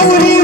Mauri.